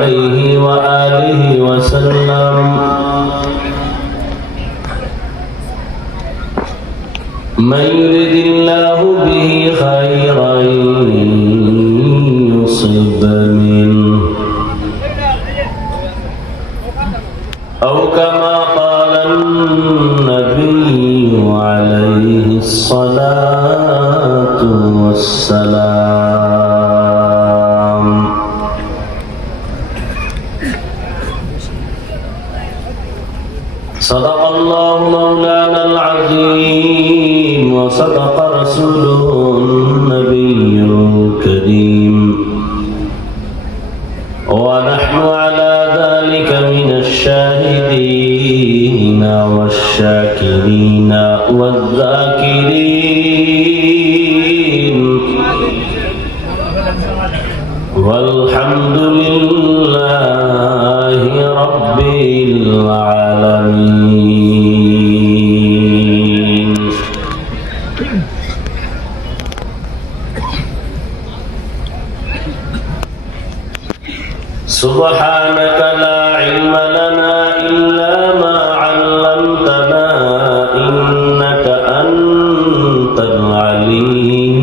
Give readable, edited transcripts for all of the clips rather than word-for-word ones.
عليه وآله وسلم من يرد الله به خيرا يصب منه أو كما قال النبي عليه الصلاة والسلام صدق الله مولانا العظيم وصدق رسوله النبي الكريم ونحن على ذلك من الشاهدين والشاكرين والذاكرين والحمد لله رب العالمين. سبحانك لا علم لنا إلا ما علمتنا إنك أنت العليم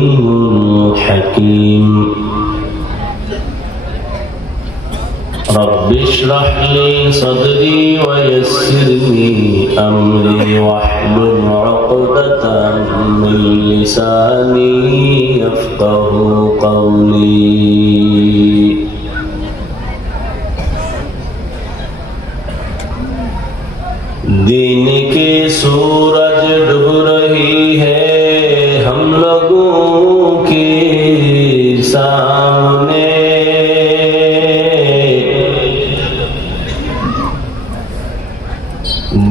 الحكيم. رب اشرح لي صدري ويسر لي أمري واحلل عقدة من لساني يفقه قولي. दिन के सूरज डूब रही है हम लोगों के सामने,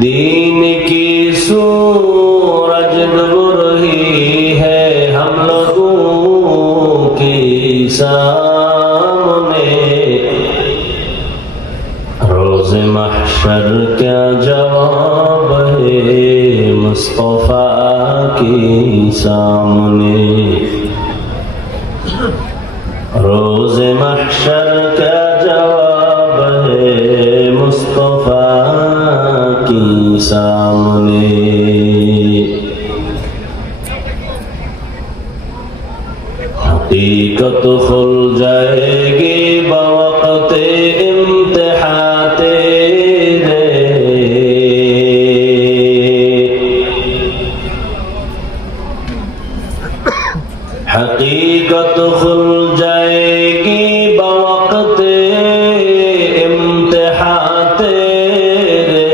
दिन की सूरज डूब रही है हम लोगों के सामने, रोज़ महशर क्या जवाब है मुस्तफा के सामने, रोज़ महशर क्या जवाब है मुस्तफा के सामने. हकीकत खुल जाएगी बवक़्ते इम्तिहान तेरे, हकीकत खुल जाएगी बवक़्ते इम्तिहान तेरे,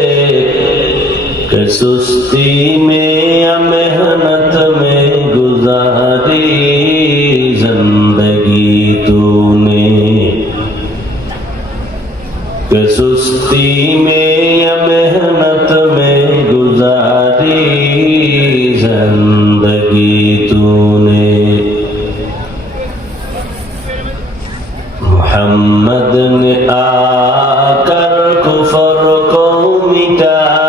कि सुस्ती में या मेहनत में गुजारी जिंदगी तूने, कि सुस्ती में या मेहनत में गुजारी जिंदगी तूने. मोहम्मद ने आकर कुफर को मिटाया,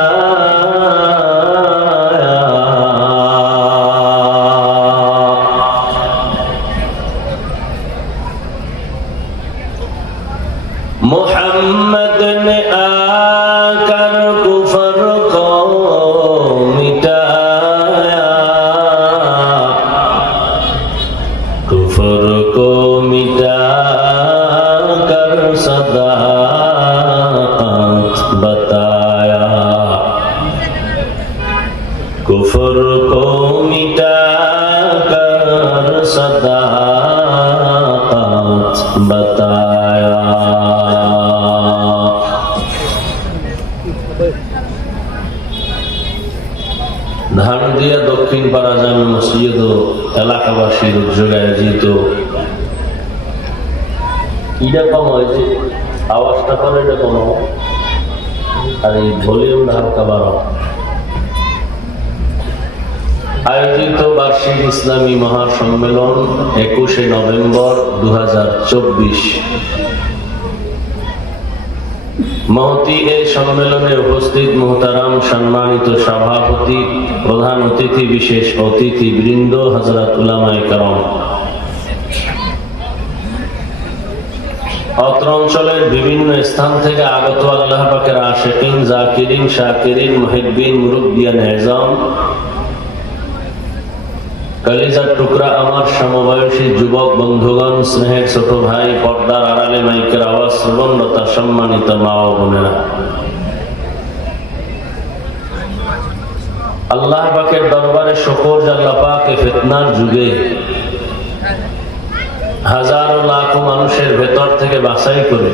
मोहम्मद ने आकर कुफर को मिटाया, कुफर को मिटाकर सदाकत बताया, कुफर को मिटाकर सदाकत बताया. ধানদিয়া দক্ষিণ পাড়া জামে মসজিদ ও এলাকাবাসীর উদ্যোগে আয়োজিত ইটা কম হয়েছে, আওয়াজটা করে এটা কম, আর এই ভলিউমটা হালকা বাড়ো, আয়োজিত বার্ষিক ইসলামী মহাসম্মেলন 21শে নভেম্বর 2024। মহতি এই সম্মেলনে উপস্থিত মুহতারাম সম্মানিত সভাপতি, প্রধান অতিথি, বিশেষ অতিথি বৃন্দ, হযরত উলামায়ে কেরাম, অত্র অঞ্চলের বিভিন্ন স্থান থেকে আগত আল্লাহ পাকের আশিকিন, জাকিরিন, শাকিরিন, মুহিব্বিন, মুরব্বিয়ান এজাম, কলিজার টুকরা আমার সমবয়সী যুবক বন্ধুগণ, স্নেহের ছোট ভাই, পর্দার আড়ালে মাইকের আওয়াজ শ্রবণরতা সম্মানিত মা ও বোনেরা, আল্লাহ পাকের দরবারে শুকর যে আল্লাহ পাক ফিতনার যুগে হাজারো লাখো মানুষের ভেতর থেকে বাছাই করে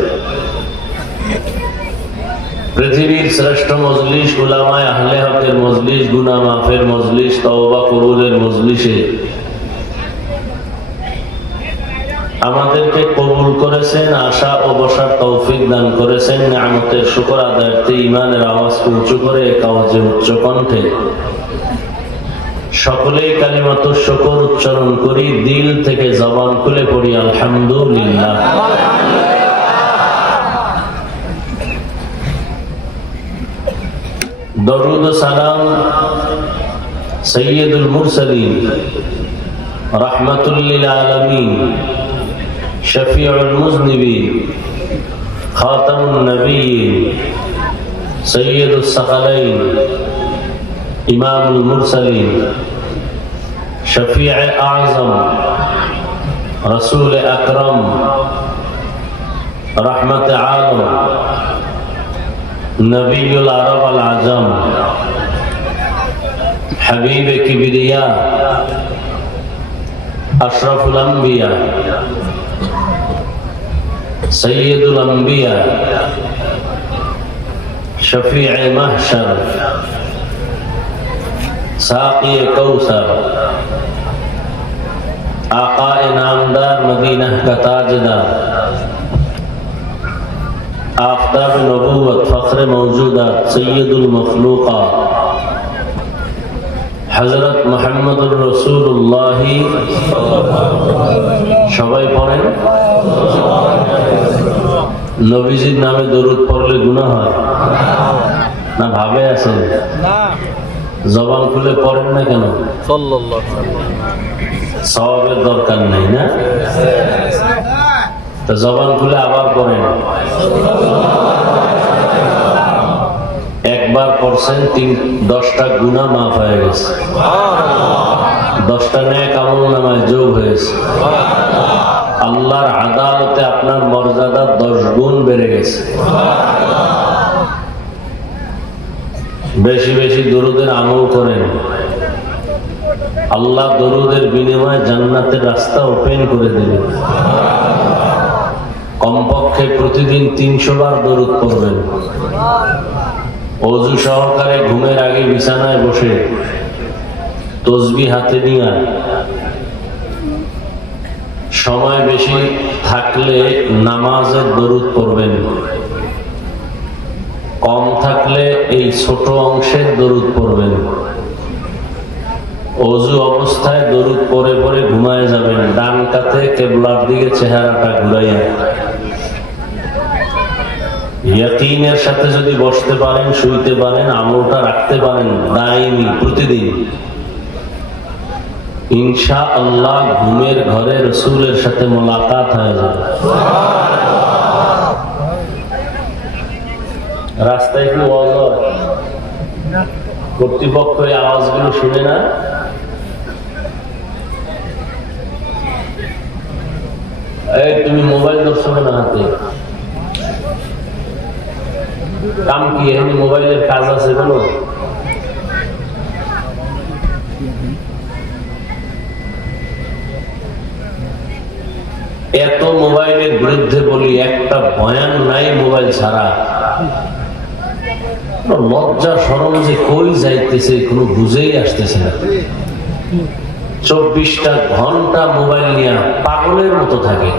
পৃথিবীর শ্রেষ্ঠ মজলিস, উলামায়ে আহলে হকের মজলিস, গুনাহ মাফের মজলিস, তওবা কবুলের মজলিসে আমাদেরকে কবুল করেছেন, আশা ও বসার তৌফিক দান করেছেন। নিয়ামতের শুকর আদায়ার্থে ঈমানের আওয়াজকে উঁচু করে এক আওয়াজে উচ্চ কণ্ঠে সকলেই কালিমাতুশ শুকর উচ্চারণ করি, দিল থেকে জবান খুলে পড়ি আলহামদুলিল্লাহ। দরুদ ও সালাম সাইয়্যিদুল মুরসালিন, রাহমাতুল লিল আলামিন, শফিউল মুযনিবিন, খাতামুন নবিয়্যিন, সাইয়্যিদুস সাকালাইন, ইমামুল মুরসালিন, শফিয়ে আযম, রাসূল আকরাম, রহমতে আলম, নবীউল আরব আল আজম, হাবিবে কিবরিয়া, আশরাফুল আম্বিয়া, সৈয়দুল আম্বিয়া, শফিয়ে মাহশর, साक़ी कौसर, आक़ाए नामदार, मदीना का ताजदार, आफ़ताब नबूवत, फ़ख्र मौजूदात, सय्यदुल मखलूक़ात, हज़रत मुहम्मदुर रसूलुल्लाह। সবাই পড়েন। নবীজির নামে দরুদ পড়লে গুনাহ হয় না? ভাবে আছেন না? জবান খুলে পড়েন না কেন? সওয়াবের দরকার নেই না? তো জবান খুলে আবার পড়েন। একবার পড়ছেন 10টা গুনাহ মাফ হয়ে গেছে, 10টা নেক আমলনামায় যোগ হয়েছে। আল্লাহর আদালতে আপনার মর্যাদা 10 গুণ বেড়ে গেছে। বেশি বেশি দরুদের আমল করেন, আল্লাহ দরুদের বিনিময়ে জান্নাতের রাস্তা ওপেন করে দেবেন। কমপক্ষে প্রতিদিন 300 বার দরুদ পড়বেন। ওযু সহকারে ঘুমের আগে বিছানায় বসে তসবিহ হাতে নিয়ে, সময় বেশি থাকলে নামাজের দরুদ পড়বেন, কম থাকলে এই ছোট অংশের দরুদ পড়বেন। ওযু অবস্থায় দরুদ পড়ে পড়ে ঘুমায় যাবেন, ডান কাতে কিবলার দিকে চেহারাটা ঘুরাইয়া। ইয়াকিনের সাথে যদি বসতে পারেন, শুইতে পারেন, আমলটা রাখতে পারেন দাইমি প্রতিদিন, ইনশাআল্লাহ ঘুমের ঘরে রাসূলের সাথে মোলাকাত হয়ে যাবে। রাস্তায় কি ওয়াজ হয়? কর্তৃপক্ষ এই আওয়াজগুলো শুনে না? এই তুমি মোবাইল ধরছো না হাতে? কাম কি এমনি মোবাইলের কাজ আছে কোনো? এত মোবাইলের বিরুদ্ধে বলি, একটা বয়ান নাই মোবাইল ছাড়া। লজ্জা শরম যে কই যাইতেছে কোনো বুঝেই আসতেছে না। 24টা ঘন্টা মোবাইল নিয়ে পাগলের মতো থাকে।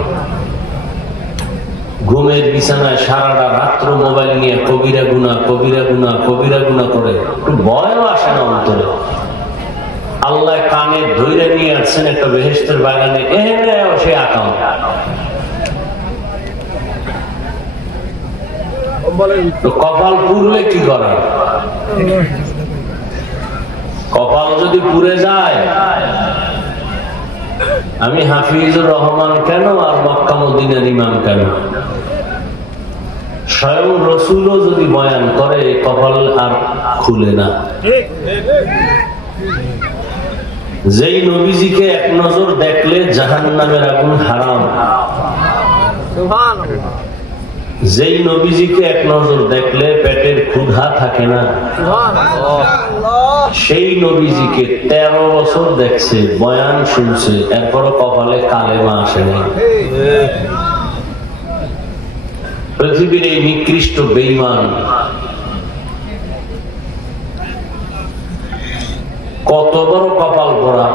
ঘুমের বিছানায় সারাটা রাত্র মোবাইল নিয়ে কবিরা গুনাহ, কবিরা গুনাহ, কবিরা গুনাহ করে। একটু ভয়ও আসে না অন্তরে। আল্লাহ কানে ধরে নিয়ে আসছেন একটা বেহেশতের বাগানে, সে আকাম। কপাল পুড়লে কি করার? কপাল যদি পুড়ে যায় আমি হাফিজুর রহমান কেন আর মক্কা মদিনার ইমাম কেন? স্বয়ং রসুলও যদি বয়ান করে কপাল আর খুলে না। যেই নবীজিকে এক নজর দেখলে জাহান্নামের আগুন হারাম, যেই নবীজিকে এক নজর দেখলে পেটের ক্ষুধা থাকে না, সেই নবীজিকে 13 বছর দেখছে, বয়ান শুনছে, এরপরও কপালে কালেমা আসে নাই। পৃথিবীর এই নিকৃষ্ট বেঈমান কত বড় কপাল ভরা।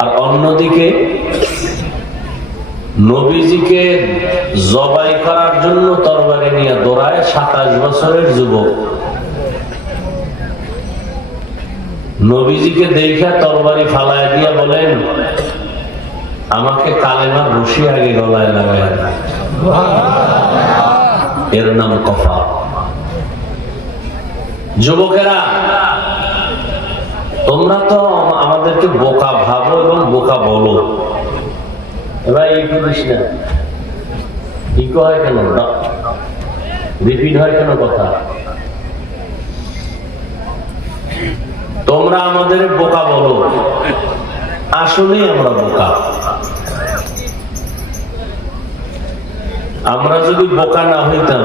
আর অন্যদিকে নবীজিকে জবাই করার জন্য তরবারি নিয়ে দৌড়ায় 27 বছরের যুবক। নবীজিকে দেখা তরবারি ফালায় দিয়া বলেন, আমাকে কালেমার রশি আগে গলায় লাগায়। এর নাম কপাল। যুবকেরা, তোমরা তো আমাদেরকে বোকা ভাবো এবং বোকা বলো। এবার এই করিস না, ইকো হয় কেন, রিপিট হয় কেন কথা? তোমরা আমাদের বোকা বলো, আসলেই আমরা বোকা। আমরা যদি বোকা না হইতাম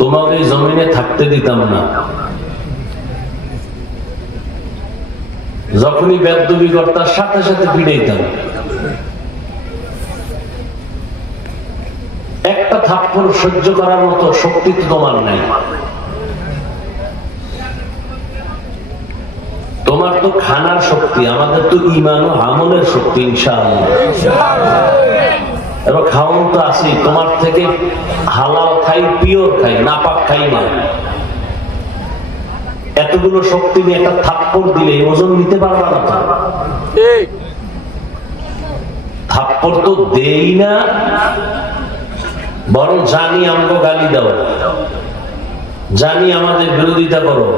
তোমাকে জমিনে থাকতে দিতাম না। যখনই বেদবি করতাম সাথে সাথে পিড়াইতাম। একটা থাপ্পড় সহ্য করার মতো শক্তি তো তোমার নাই। তোমার তো খানার শক্তি, আমাদের তো ঈমান ও আমলের শক্তি ইনশাআল্লাহ। এবার খাওয়ান তো আছে, তোমার থেকে হালাল খাই, পিওর খাই, নাপাক খাই না। এতগুলো শক্তি নিয়ে একটা থাপ্পড় দিলে ওজন নিতে পারবা না তো। থাপ্পড় তো দেই না, বরং জানি আমগো গালি দাও, জানি আমাদের বিরোধিতা করো,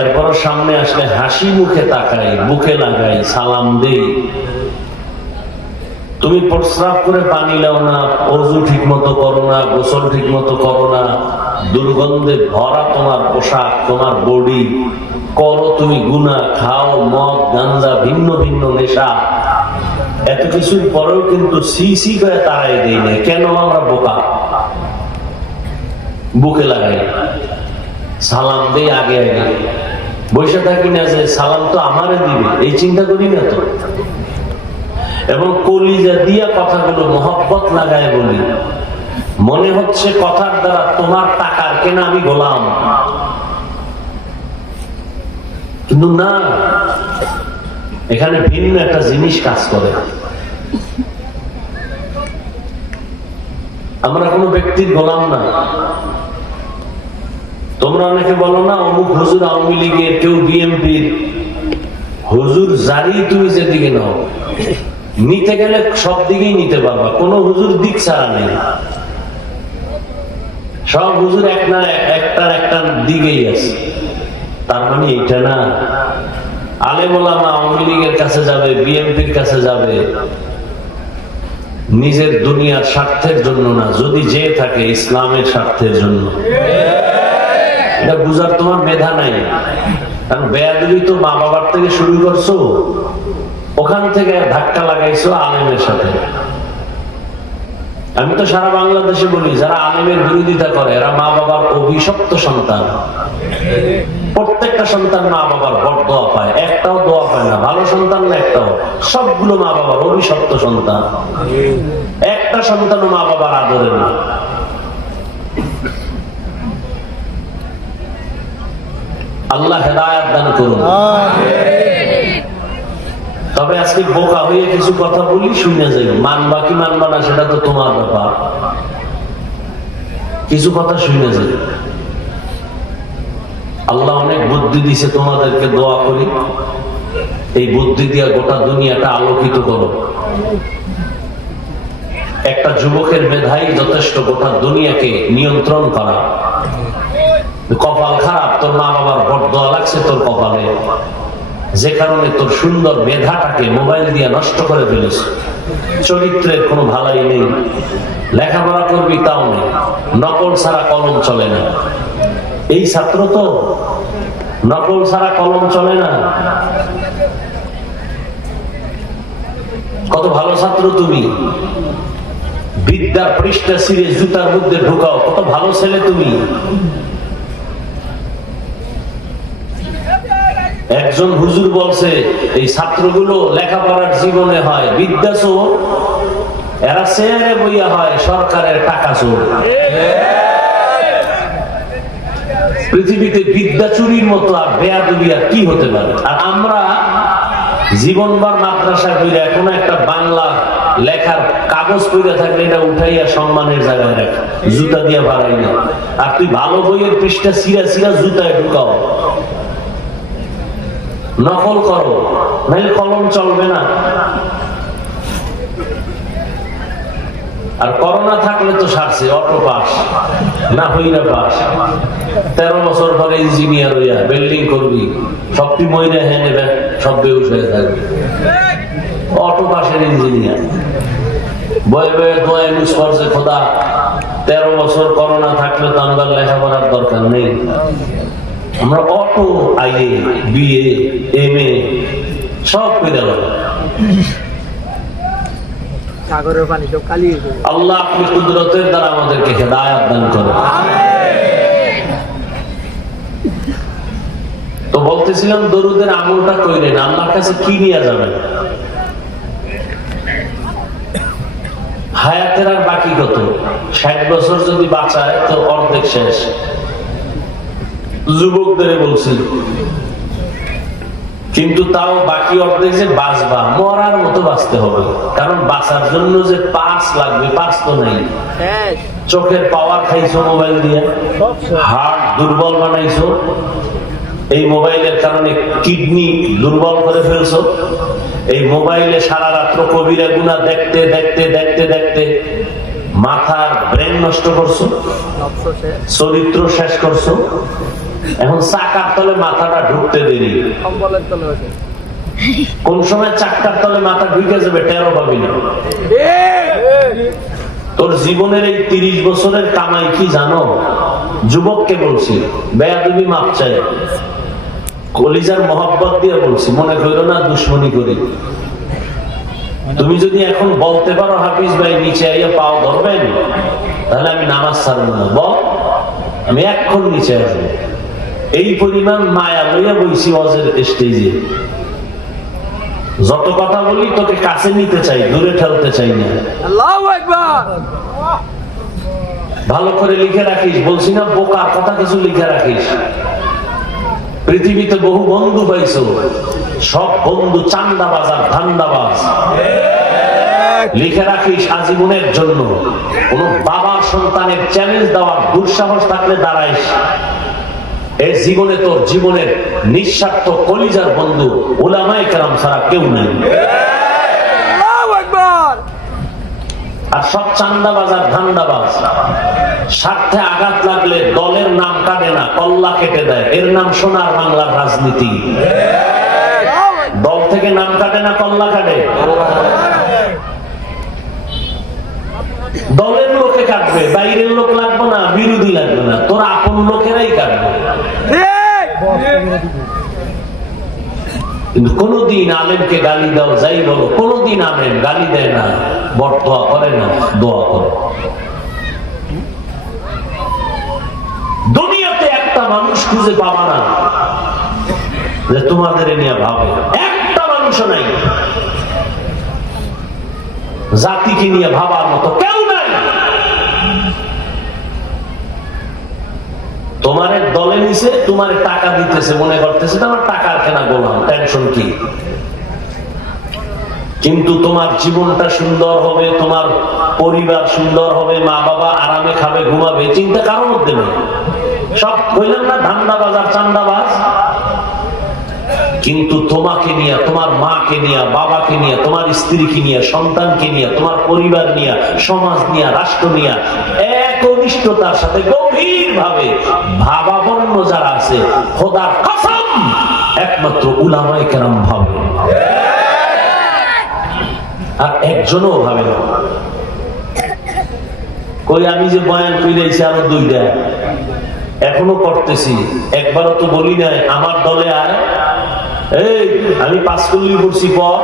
এরপর সামনে আসলে হাসি মুখে তাকাই, বুকে লাগাই, সালাম দেই। তুমি প্রস্রাব করে পানি লাও না, অজু ঠিক মতো করো না, গোসল ঠিক মতো করো না, দুর্গন্ধে ভরা তোমার পোশাক, তোমার বডি, করো তুমি গুনাহ, খাও মদ গাঞ্জা, ভিন্ন ভিন্ন নেশা। এত কিছুর পরেও কিন্তু সি করে তাড়াই দেই না। কেন? আমরা বোকা। বুকে লাগাই, সালাম দেই আগে আগে, বসে থাকি না যে সালাম তো আমারে দিবে, এই চিন্তা করি না তো। এবং কলিজা দিয়া কথাগুলো মহব্বত লাগায় বলি, মনে হচ্ছে কথার দ্বারা তোমার টাকার কেনা আমি গোলাম, কিন্তু না, এখানে ভিন্ন একটা জিনিস কাজ করে। আমরা কোনো ব্যক্তির গোলাম না। তোমরা অনেকে বলো না, অমুক হুজুর আওয়ামী লীগের, কেউ বিএনপির। হুজুর জারি তুমি যেদিকে নাও, নিতে গেলে সব দিকেই নিতে পারবা, কোন হুজুর দিক ছাড়া নেই। সব হুজুর একটা দিকেই আছে। তার মানে এটা না, আলেম ওলামা আওয়ামী লীগের কাছে যাবে, বিএনপির কাছে যাবে নিজের দুনিয়ার স্বার্থের জন্য না, যদি যে থাকে ইসলামের স্বার্থের জন্য। এটা বুঝার তোমার মেধা নাই। কারণ বেয়াদবি তো মা বাবার থেকে শুরু করছো, ওখান থেকে ধাক্কা লাগাইছো আলেমের সাথে। আমি তো সারা বাংলাদেশে বলি, যারা আলেমের বিরোধিতা করে এরা মা বাবার অভিশপ্ত সন্তান। প্রত্যেকটা সন্তান মা বাবার বড় দোয়া পায়, একটাও দোয়া পায় না। ভালো সন্তান না একটাও, সবগুলো মা বাবার অভিশপ্ত সন্তান। একটা সন্তানও মা বাবার আদরের না। আল্লাহ হেদায়েত দান করুন। তবে আজকে বোকা হয়ে কিছু কথা বলি, শুনে যাই, মানবা কি মানবা না সেটা তো তোমার ব্যাপার। কিছু কথা শুনে যাই। আল্লাহ অনেক বুদ্ধি দিছে তোমাদেরকে, দোয়া করি এই বুদ্ধি দিয়া গোটা দুনিয়াটা আলোকিত করো। একটা যুবকের মেধাই যথেষ্ট গোটা দুনিয়াকে নিয়ন্ত্রণ করা। কপাল খারাপ, তোর মা বাবার বড় দোয়া লাগছে তোর কপালে, যে কারণে তোর সুন্দর মেধাটাকে মোবাইল দিয়ে নষ্ট করে ফেলিস। চরিত্রের কোনো ভালাই নেই, লেখাপড়া করবি তাও নেই, নকল ছাড়া কলম চলে না। এই ছাত্র তো নকল ছাড়া কলম চলে না। কত ভালো ছাত্র তুমি, বিদ্যার পৃষ্ঠা ছিঁড়ে জুতার মধ্যে ঢুকাও, কত ভালো ছেলে তুমি। একজন হুজুর বলছে এই ছাত্রগুলো লেখাপড়ার জীবনে হয় বিদ্যা চোর, এরা চেয়ারে বইয়া হয় সরকারের টাকা চোর। পৃথিবীতে বিদ্যা চুরির মতো আর বেয়াদবি আর কি হতে পারে? আর আমরা জীবনভর মাদ্রাসা কইরা কোনো একটা বাংলা লেখার কাগজ কইরা থাকলে এটা উঠাইয়া সম্মানের জায়গায় রাখ, জুতা দিয়ে বাড়াই না। আর তুই ভালো বইয়ের পৃষ্ঠা ছিঁড়া ছিঁড়া জুতায় ঢুকাও, নকল করো, নাহলে কলম চলবে না। আর করোনা থাকলে তো সারছে, অটো পাস না হইরা পাস। 13 বছর পরে ইঞ্জিনিয়ার হইয়া বিল্ডিং করবি, সব তুই মইরা হ্যাঁ নেবে, সব বেউস হয়ে থাকবি। অটো পাসের ইঞ্জিনিয়ার বয়ে বয়ে দোয়া ইউজ করছে খোদা। 13 বছর করোনা থাকলে তো আমাদের লেখাপড়ার দরকার নেই, আমরা অটো আইএ বিএ এমএ সব করে দেব। আল্লাহ আপনি কুদরতের দ্বারা আমাদেরকে হেদায়েত দান করেন। তো বলতেছিলাম দরুদের আমলটা কইরেন, আল্লাহর কাছে কি নিয়ে যাবেন? হায়াতের আর বাকি কত? 60 বছর যদি বাঁচায় তো অর্ধেক শেষ। যুবকদের বলছি, কিন্তু তাও বাকি অর্ধেক যে বাঁচবা, মরার মতো বাঁচতে হবে। কারণ বাঁচার জন্য যে পার্স লাগবে, পার্স তো নাই। চোখের পাওয়ার খাইছো মোবাইল দিয়ে, হার্ট দুর্বল বানাইছো, এই মোবাইলের কারণে কিডনি দুর্বল করে ফেলছো, এই মোবাইলে সারা রাত্র কবিরা গুনাহ দেখতে দেখতে দেখতে দেখতে মাথার ব্রেন নষ্ট করছো, চরিত্র শেষ করছো। এখন চাকার তলে মাথাটা ঢুকতে দেরি, কোন সময় চাকার তলে মাথা ঢুকে যাবে টেরও পাবি না। তোর জীবনের এই 30 বছরের কামাই কি জানো? যুবককে বলছি, বেয়াদবি মাপ চাই, কলিজার মহব্বত দিয়ে বলছি, মনে করো না দুশ্মনী করি। তুমি যদি এখন বলতে পারো হাফিজ ভাই নিচে আইয়া পাও ধরবেন, তাহলে আমি নামাজ ছাড়ব না, বল, আমি এখন নিচে আসবো। এই পরিমাণ মায়া লইয়া বইছি ওয়াজের স্টেজে। যত কথা বলি তোকে কাছে নিতে চাই, দূরে ঠেলতে চাই না। আল্লাহু আকবার। ভালো করে লিখে রাখিস, বলছি না বোকার কথা কিছু লিখে রাখিস। পৃথিবীতে বহু বন্ধু পাইছো, সব বন্ধু চান্দাবাজ আর ধান্দাবাজ। লিখে রাখিস আজীবনের জন্য। কোন বাবার সন্তানের চ্যালেঞ্জ দেওয়ার দুঃসাহস থাকলে দাঁড়াইস। এই জীবনে তোর জীবনের নিঃস্বার্থ কলিজার বন্ধু উলামায়ে কেরাম ছাড়া কেউ নেই। আর সব চান্দাবাজ আর ধান্দাবাজ। স্বার্থে আঘাত লাগলে দলের নাম কাটে না, কল্লা কেটে দেয়। এর নাম সোনার বাংলার রাজনীতি। দল থেকে নাম কাটে না, কল্লা কাটে। দলের লোকে কাটবে, বাইরের লোক লাগবে না, বিরোধী লাগবে না, তোর আপন লোকেরাই কাটবে। কিন্তু কোনদিন আলেমকে গালি দাও, যাই বলো, কোনদিন আলেম গালি দেয় না, বট দোয়া করে না, দোয়া করে। দুনিয়াতে একটা মানুষ খুঁজে পাবা না যে তোমাদের নিয়ে ভাবে, একটা মানুষও নাই। জাতিকে নিয়ে ভাবার মতো কেউ নাই। তোমার দলে নিছে, তোমার টাকা দিতেছে, মনে করতেছে তোমার টাকার কেনা গোলাম, টেনশন কি? কিন্তু তোমার জীবনটা সুন্দর হবে, তোমার পরিবার সুন্দর হবে, মা বাবা আরামে খাবে, ঘুমাবে, চিন্তা কারোর মধ্যে নেই। সব বললাম না ধান্দাবাজ আর চান্দাবাজ। কিন্তু তোমাকে নিয়ে, তোমার মাকে নিয়ে, বাবাকে নিয়ে, তোমার স্ত্রীকে নিয়ে, সন্তানকে নিয়ে, তোমার পরিবার নিয়ে, সমাজ নিয়ে, রাষ্ট্র নিয়ে একনিষ্ঠতার সাথে গভীর ভাবে ভাবাপন্ন যারা আছে, খোদার কসম একমাত্র উলামায়ে কেরাম ভাবে, আর একজনও ভাবে না। কই আমি যে বয়ান কইরাইছি আরো দুইটা এখনো করতেছি, একবারও তো বলি নাই আমার দলে আয়, এই আমি পাঁচকল্লি পড়ছি পর,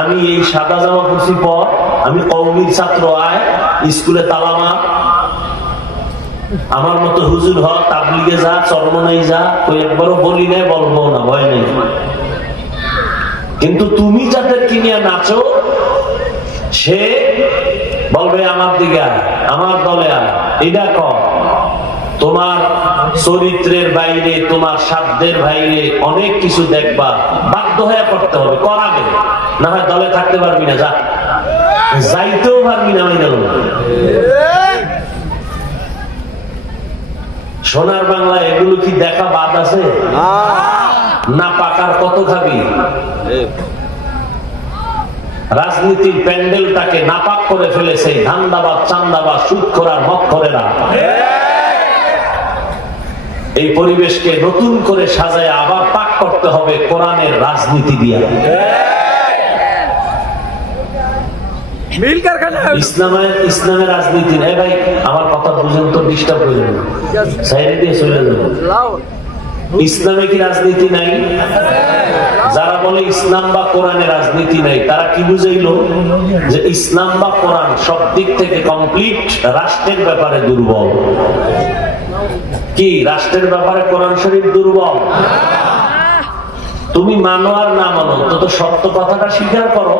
আমি এই সাদা জামা পড়ছি পর, আমি কওমির ছাত্র আয়, স্কুলে তালা মার, আমার মতো হুজুর হ, তাবলিগে যা, চরমনাই যা। কই একবারও বলি নাই, বলবো না, ভয় নেই। কিন্তু তুমি যাদের কিনিয়া নাচো, সে বলবে আমার দিকে আয়, আমার দলে আয়, এটা কর। তোমার চরিত্রের বাইরে, তোমার সাধ্যের বাইরে অনেক কিছু দেখবা, বাধ্য হয়ে করতে হবে, করাবে না হয় দলে থাকতে পারবি না, যা যাইতেও পারবি না। সোনার বাংলা এগুলো কি দেখা বাদ আছে? না পাকার কত খাবি? রাজনীতির প্যান্ডেলটাকে নাপাক করে ফেলেছে ধান্দাবাদ, চান্দাবাদ, সুদখোর, মদখোরেরা। এই পরিবেশকে নতুন করে সাজায় আবার পাক করতে হবে কোরআনের রাজনীতি দিয়ে। ইসলামের রাজনীতি নেই ভাই, আমার কথা বুঝেন তো, ডিস্টার্ব হয়ে যাবে, সাইডে দিয়ে চলে যাবে। ইসলামে কি রাজনীতি নাই? যারা বলে ইসলাম বা কোরআনে রাজনীতি নাই, তারা কি বুঝাইলো? যে ইসলাম বা কোরআন সব দিক থেকে কমপ্লিট, রাষ্ট্রের ব্যাপারে দুর্বল। কি রাষ্ট্রের ব্যাপারে কোরআন শরীফ দুর্বল? তুমি মানো আর না মানো, তো সত্য কথাটা স্বীকার করো।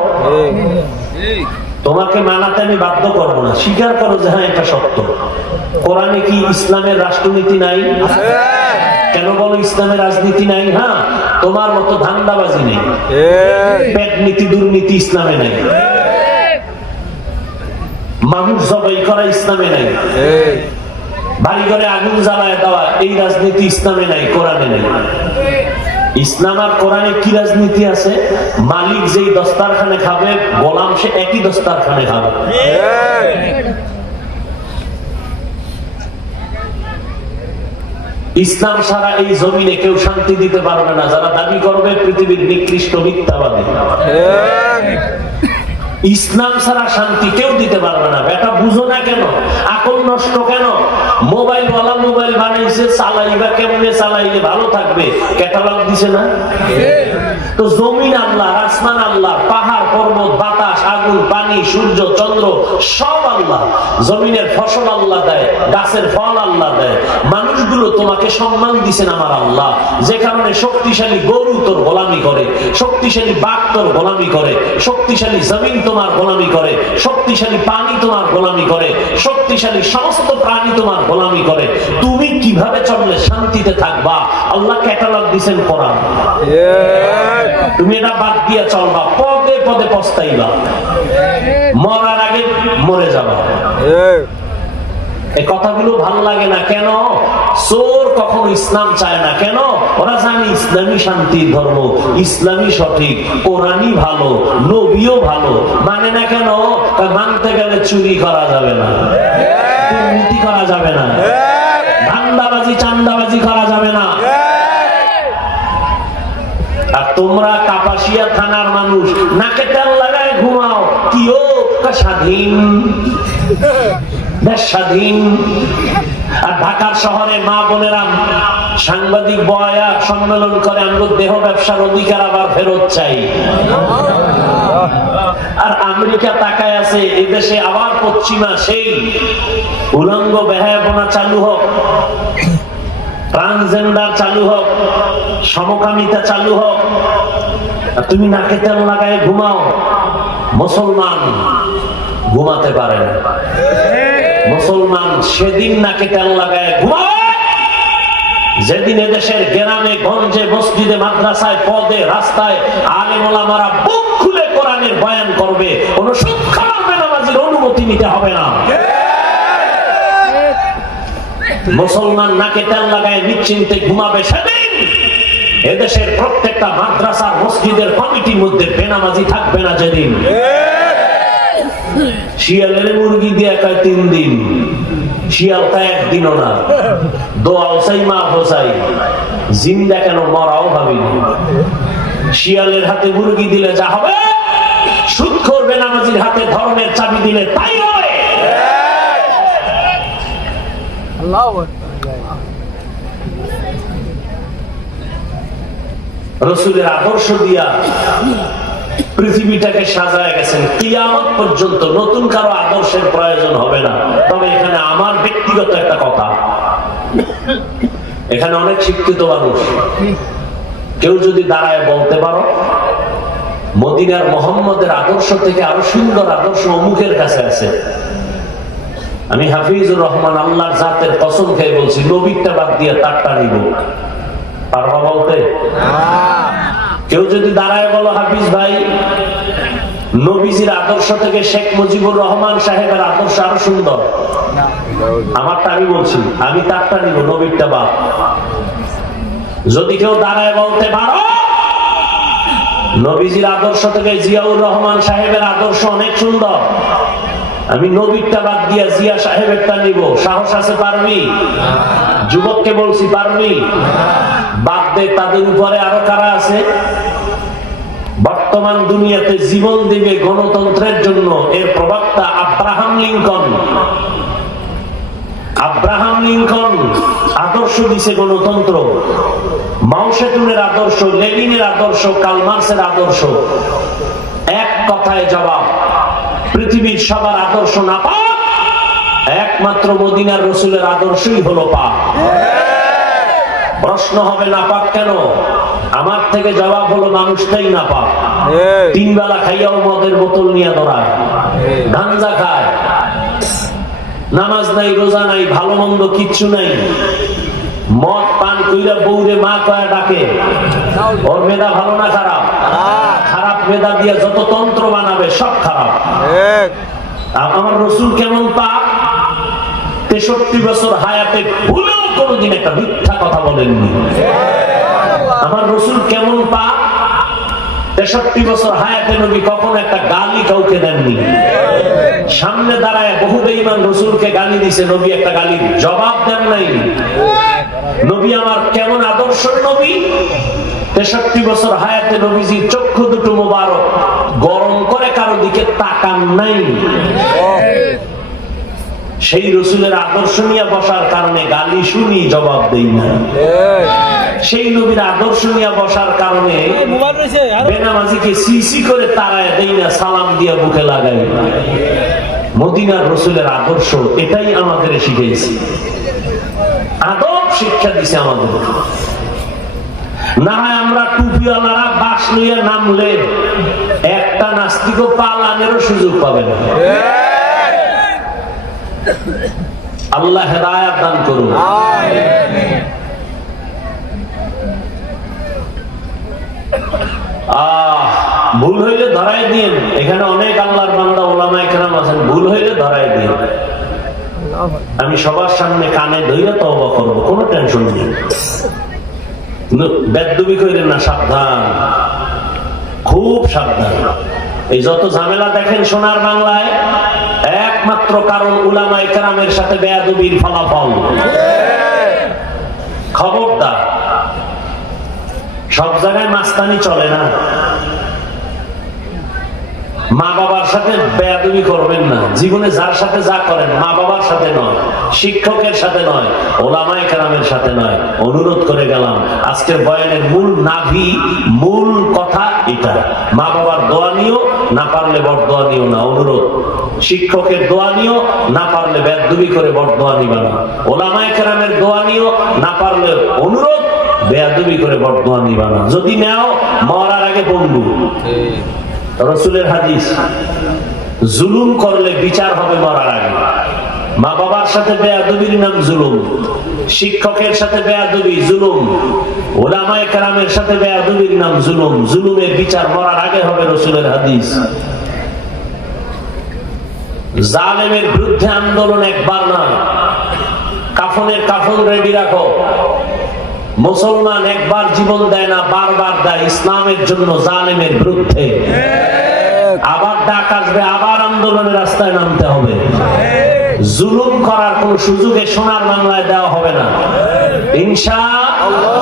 তোমাকে মানাতে আমি বাধ্য করবো না, স্বীকার করো যে হ্যাঁ এটা সত্য। কোরআনে কি ইসলামের রাষ্ট্রনীতি নাই? কেন বলো ইসলামের রাজনীতি নাই? হ্যাঁ, তোমার মতো ধান্দাবাজি নেই, পেট নীতি, দুর্নীতি ইসলামে নাই, মানুষ জবাই করা ইসলামে নাই, বাড়ি ঘরে আগুন জ্বালায় দেওয়া এই রাজনীতি ইসলামে নাই, কোরআনে নাই। ইসলাম আর কোরআনে কি রাজনীতি আছে? মালিক যেই দস্তারখানে খাবে, গোলাম সে একই দস্তারখানে খাবে। ইসলাম ছাড়া এই জমিনে কেউ শান্তি দিতে পারবে না, যারা দাবি করবে পৃথিবীর নিকৃষ্ট মিথ্যাবাদী। ইসলাম ছাড়া শান্তি কেউ দিতে পারবে না। বেটা বুঝো না কেন? আকল নষ্ট কেন? মোবাইল ওয়ালা মোবাইল বানাইছে, চালাইবা কেমনে, চালাইলে ভালো থাকবে, ক্যাটালগ দিছে না? তো জমিন আল্লাহ, আসমান আল্লাহ, পাহাড় পর্বত, বাতাস, আগুন, পানি, সূর্য, চন্দ্র সব আল্লাহ। জমিনের ফসল আল্লাহ দেয়, গাছের ফল আল্লাহ দেয়। মানুষগুলো তোমাকে সম্মান দিছেন আমার আল্লাহ, যে কারণে শক্তিশালী গরু তোর গোলামি করে, শক্তিশালী বাঘ তোর গোলামি করে, শক্তিশালী জমিন তোমার গোলামি করে, শক্তিশালী পানি তোমার গোলামি করে, শক্তিশালী সমস্ত প্রাণী তোমার গোলামি করে। তুমি কিভাবে চললে শান্তিতে থাকবা? আল্লাহ ক্যাটালগ দিছেন কোরআন। তুমি এটা বাদ দিয়ে চলবা, পদে পদে পস্তাইবা, মরার আগে মরে যাবা। এই কথাগুলো ভাল লাগে না কেন? চোর কখনো ইসলাম চায় না কেন? ওরা জানে ইসলামী শান্তির ধর্ম, ইসলামী সঠিক, কোরআনই ভালো, নবীও ভালো। মানে না কেন? মানতে গেলে চুরি করা যাবে না, দুর্নীতি করা যাবে না, ধান্দাবাজি চান্দাবাজি করা যাবে না। আর তোমরা কাপাসিয়া থানার মানুষ নাকে তেল লাগায় ঘুমাও, কি ও স্বাধীন, দেশ স্বাধীন। আর ঢাকার শহরে মা বোনেরা সাংবাদিক বয়া সম্মেলন করে, আমরা দেহ ব্যবসার অধিকার আবার ফেরত চাই। আর আমেরিকা তাকায় আছে, এদেশে আবার পশ্চিমা সেই উলঙ্গ বেহায়াপনা চালু হোক, ট্রান্সজেন্ডার চালু হোক, সমকামিতা চালু হোক। তুমি নাকে তেল লাগায় ঘুমাও। মুসলমান ঘুমাতে পারে না। মুসলমান সেদিন নাকে তেল লাগায় ঘুমাবে যেদিন এদেশের গ্রামে গঞ্জে, মসজিদে, মাদ্রাসায়, পদে, রাস্তায় আলেম ওলামারা বুক খুলে কোরআনের বয়ান করবে। কোন সুখ্যার বেনামাজির অনুমতি নিতে হবে না। মুসলমান নাকে তেল লাগায় নিশ্চিন্তে ঘুমাবে সেদিন এদেশের প্রত্যেকটা মাদ্রাসার, মসজিদের কমিটির মধ্যে বেনামাজি থাকবে না যেদিন। শিয়ালের মুরগি দিয়ে খায় 3 দিন, শিয়াল খায় একদিনও না। দোয়াও চাই, মাফও চাই, জিন্দা কেন মরাও ভাবিনি। শিয়ালের হাতে মুরগি দিলে যা হবে, সুদ করবে নামাজির হাতে ধর্মের চাবি দিলে তাই হবে। রাসূলের আদর্শ দিয়া পৃথিবীটাকে সাজায় গেছেন। কিয়ামত পর্যন্ত নতুন কারো আদর্শের প্রয়োজন হবে না। তবে এখানে আমার ব্যক্তিগত একটা কথা, এখানে অনেক শিক্ষিত মানুষ, কেউ যদি দাঁড়ায় বলতে পারো মদিনার মোহাম্মদের আদর্শ থেকে আরো সুন্দর আদর্শ অমুকের কাছে আছে, আমি হাফিজুর রহমান আল্লাহর জাতের কসম খেয়ে বলছি, নবীরটা বাদ দিয়ে তারটা নিব। পারবা বলতে? কেউ যদি দাঁড়ায় বলো হাফিজ ভাই নবীজির আদর্শ থেকে শেখ মুজিবুর রহমান সাহেবের আদর্শ আরো সুন্দর, আমারটা আমি বলছি, আমি তারটা নিব, নবীরটা বাদ। যদি কেউ দাঁড়ায় বলতে পারো নবীজির আদর্শ থেকে জিয়াউর রহমান সাহেবের আদর্শ অনেক সুন্দর, আমি নবীরটা বাদ দিয়া জিয়া সাহেবেরটা নিব, সাহস আছে? পারবি? যুবককে বলছি, পারবি? বাদ দে। তাদের উপরে আরো কারা আছে বর্তমান দুনিয়াতে জীবন দিবে গণতন্ত্রের জন্য? এর প্রবক্তা আব্রাহাম লিঙ্কন। আব্রাহাম লিঙ্কন আদর্শ দিছে গণতন্ত্র, মাও সেতুনের আদর্শ, লেনিনের আদর্শ, কার্ল মার্ক্সের আদর্শ। এক কথায় জবাব, পৃথিবীর সবার আদর্শ না পাক, একমাত্র মদিনার রাসূলের আদর্শই হলো পাক। প্রশ্ন হবে না পাক কেন? আমার থেকে জবাব হলো মানুষটাই না পাক। 3 বেলা খাইয়াও মদের বোতল নিয়ে দৌড়ায়, গাঞ্জা খায়, নামাজ নাই, রোজা নাই, ভালো মন্দ কিচ্ছু নাই, মদ পান কইরা বউরে মা কয়া ডাকে। ওর মেধা ভালো না খারাপ? খারাপ মেধা দিয়ে যত তন্ত্র বানাবে সব খারাপ। আমার রাসূল কেমন পাক? 63 বছর হায়াতে ভুলেও কোনোদিন একটা মিথ্যা কথা বলেননি। আমার রাসূল কেমন পাক? 63 বছর হায়াতে নবী কখনো একটা গালি কাউকে দেননি। সামনে দাঁড়ায় বহু বেঈমান রাসূলকে গালি দিছে, নবী একটা গালির জবাব দেন নাই। নবী আমার কেমন আদর্শের নবী? 63 বছর হায়াতে নবীজির চক্ষু দুটো মোবারক গরম করে কারো দিকে তাকান নাই। সেই রাসূলের আদর্শ নিয়ে বসার কারণে গালি শুনি, জবাব দেই না। সেই নবীর আদর্শ নিয়ে বসার কারণে বেনামাজিকে সিসি করে তাড়ায় দেই না, সালাম দিয়ে বুকে লাগাই। মদিনার রাসূলের আদর্শ এটাই আমাদের শিখিয়েছে, আদব শিক্ষা দিছে আমাদের। না হয় আমরা টুপিওয়ালারা বাস লইয়া নামলে একটা নাস্তিকও পালানেরও সুযোগ পাবে না। আল্লাহ হেদায়েত দান করুন। ভুল হইলে ধরাই দিন। এখানে অনেক আল্লাহর বান্দা ওলামায়ে কেরাম আছেন, ভুল হইলে ধরাই দিন। আমি সবার সামনে কানে ধইরা তওবা করব, কোনো টেনশন নেই। বেদবি কইরেন না, সাবধান, খুব সাবধান। এই যত ঝামেলা দেখেন সোনার বাংলায়, একমাত্র কারণ উলামায়ে কেরামের সাথে বেয়াদবির ফলাফল। খবরদার, সব জায়গায় মাস্তানি চলে না। মা বাবার সাথে বেয়াদবি করবেন না। জীবনে যার সাথে যা করেন, মা বাবার সাথে নয়, শিক্ষকের সাথে নয়, ওলামায়ে কেরামের সাথে নয়। অনুরোধ করে গেলাম, আজকের বয়ানের মূল নাভি, মূল কথা এটা। মা বাবার দোয়া নিও, না পারলে বরদোয়া নিও না, অনুরোধ। শিক্ষকের দোয়া নিও, না পারলে বেয়াদবি করে বরদোয়া নিবা না। ওলামায়ে কেরামের দোয়া নিও, না পারলে অনুরোধ, বেয়াদবি করে বরদোয়া নিবা না। যদি নাও, মরার আগে বন্ধু। রাসূলের হাদিস, জুলুম করলে বিচার হবে মরার আগে। মা বাবার সাথে বেয়াদবির নাম জুলুম, শিক্ষকের সাথে বেয়াদবি জুলুম, উলামায়ে কেরামের সাথে বেয়াদবির নাম জুলুম। জুলুমের বিচার মরার আগে হবে, রাসূলের হাদিস। জালেমের বিরুদ্ধে আন্দোলন একবার না, কাফনের কাফন রেডি রাখো। মুসলমান একবার জীবন দেয় না, বারবার দেয় ইসলামের জন্য, জালেমের বিরুদ্ধে। আবার ডাক আসবে, আবার আন্দোলনের রাস্তায় নামতে হবে। জুলুম করার কোন সুযোগে সোনার বাংলায় দেওয়া হবে না, ইনশাআল্লাহ।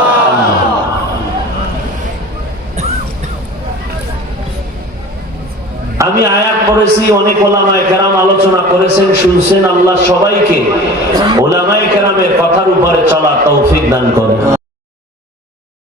আমি আয়াত পড়েছি, অনেক ওলামায়ে কেরাম আলোচনা করেছেন, শুনছেন। আল্লাহ সবাইকে ওলামায়ে কেরামের কথার উপরে চলার তৌফিক দান করেন।